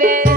It.